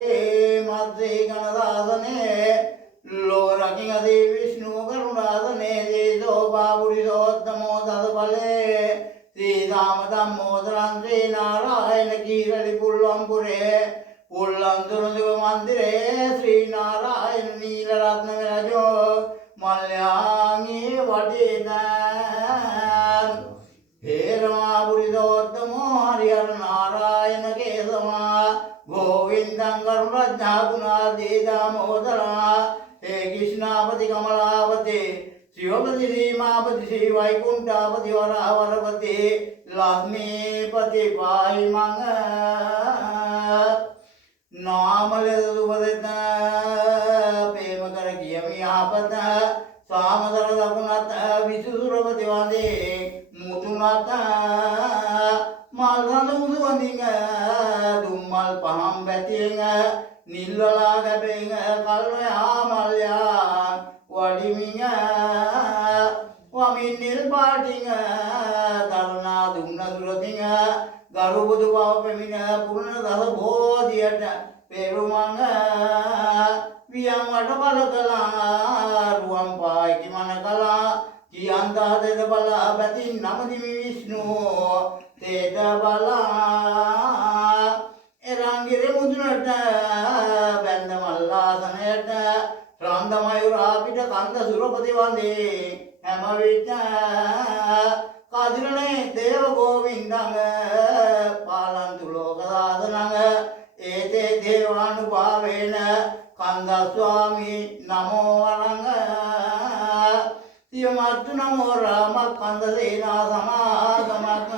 मत्से गणदासने लोरकिंगदे विष्णु करुणासने देशो बाबुरिसोत्तमो तत्फले श्रीराम दामोदरं श्री नारायण कीरलि पुल्लंपुरे पुल्लंतुरुंदुग मंदिरे श्री नारायण नीलरत्न विराजो मल्याङ्गी वटेन हे रमापुरिसोत्तमो हरिहर नारायण केशवा गोविंदं करुणज्ञाकुणादे दामोदरा हे कृष्णापति कमलापति शिवपति श्रीमापति श्री वैकुंठापति वरावरपति लक्ष्मीपति पाहि मंग नामलेदुपदित प्रेम कर कियमि आपत सामदर दकुनत विसुसुरपति वंदे मुतुनत मालधन मुसुवंदिंग दुम्मल पहम बेतिंग नीलला गबेंग कलया मल्या वडिमिंग वमिन नीलपाटिंग तरुणा दुम्न सुरतिंग गरुबुदु पावपेमिन पूर्ण दस बोधियट पेरुमंग वियं वटबलकला रुवं पायकि मनकला कियंता तेद बला बति नमदिमि विष्णु तेद बला एरंगिरे मुद्रट बंद मल्लासनेट रांद मयूरापिट कंद सुरपति वंदे हेमविट कादिरणे देव गोविंदं पालन्तु लोकदासनं एते देवानुभावेन कंद स्वामी नमो वरंग सियमर्तु नमो राम कंद सेना समागमक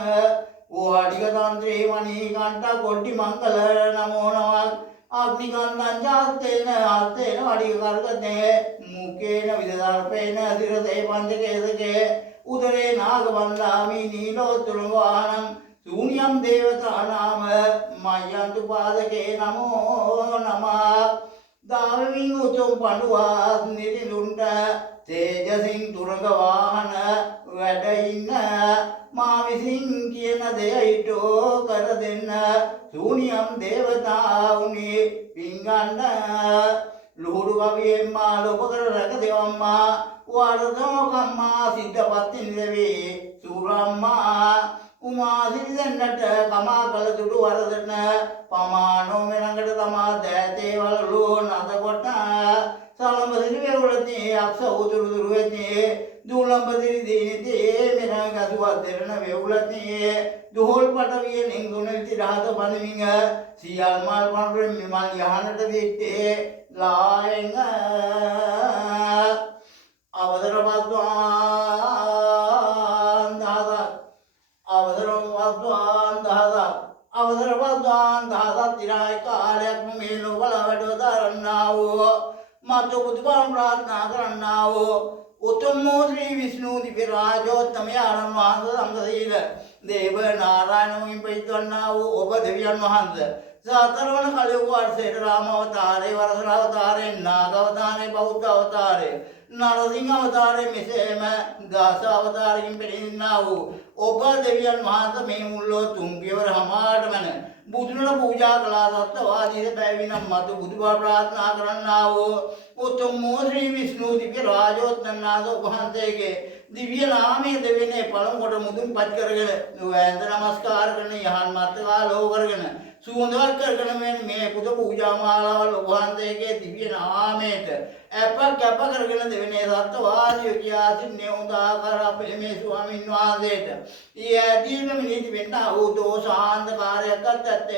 वाडिकतंत्रे मणिकंठ कोटि मंगल नमो नमः अग्निकंदं जातेन हस्तेन वाडिकर्कते मुखेन विदर्पेन शिरसे पंचकेसके उदरे नागवन्दामि नीलोत्तुलवाहनं शून्यं देवतानां मय्यन्तु पादके नमो नमः दाविंगुतुं पण्डुवास निरिलुण्ट तेजसिं तुरंगवाहन වැඩඉන්න මා විසින් කියන දෙයිට කර දෙන්න ශූන්‍යම් දේවතාවුනි පිංගන්න ලුහුඩු කවියෙන් මා ලොප කර රැක දෙවම්මා වරදෝ කම්මා සිද්ධපත්තින් දෙවි සූරම්මා උමා සිරිදෙන්නට කමා කළ දුටු වරදන පමානෝ මෙරඟට තමා දෑතේ වලලු නදකොට සලඹ සිරි වෙවුලති අක්ෂ උතුරු දුරු වෙති දුලඹදිරි දීනිති මෙරඟ ගසුවත් දෙරණ වෙවුලති දුහොල් පටවිය නිංගුණෙති රහත බඳමින්ග සියල් මල් පන්රුවෙන් මෙමල් යහනට විත්තේ ලායෙන්ග අවසරපත්වාන් දහසක් අවසරපත්වාන් දහසක් තිරායි කාලයක්ම මේ ලෝකල වැඩ දරන්නා වූ මතු බුදුබණ ප්‍රාර්ථනා කරන්නා වූ උතුම් ශ්‍රී විෂ්ණු දිව්‍ය රාජෝත්තමයාණන් වහන්සේ සම්සීල දේව නාරායණමින් පිටවන්නා වූ ඔබ දෙවියන් වහන්සේ සතරවන කලියු වර්ෂයේ රාම අවතාරේ වරසර අවතාරේ නාග අවතාරේ බෞද්ධ අවතාරේ නරසිංහ අවතාරේ මෙසේම දාස අවතාරයෙන් පිළිඳින්නා වූ ඔබ දෙවියන් වහන්සේ මේ මුල්ලෝ තුන් පියවර හමාරටමන බුදුනට පූජා කළා සත්වාදීද බැවිනම් මතු බුදුබව ප්‍රාර්ථනා කරන්නා වූ උතුම් ශ්‍රී විෂ්ණු දිව්‍ය රාජෝත්තමනාද වහන්සේගේ දිව්‍ය නාමයේ දෙවෙනේ පළමු කොට මුදුන්පත් කරගෙන වෑඳ නමස්කාර කරන යහන් මතකා ලෝ කරගෙන සුවඳවත් කරගෙන මේ පුද පූජා මාලාවල් වහන්සේගේ දිව්‍ය නාමයට අප කැප කරගෙන දෙවෙනේ සත්වාදී කියාසින් නෙවුදා කර අපේ මේ ස්වාමීන් වහන්සේට ඊයදීම මිනිත් වෙන්න වූ දෝෂාන්ධකාරයක් අත්‍යත්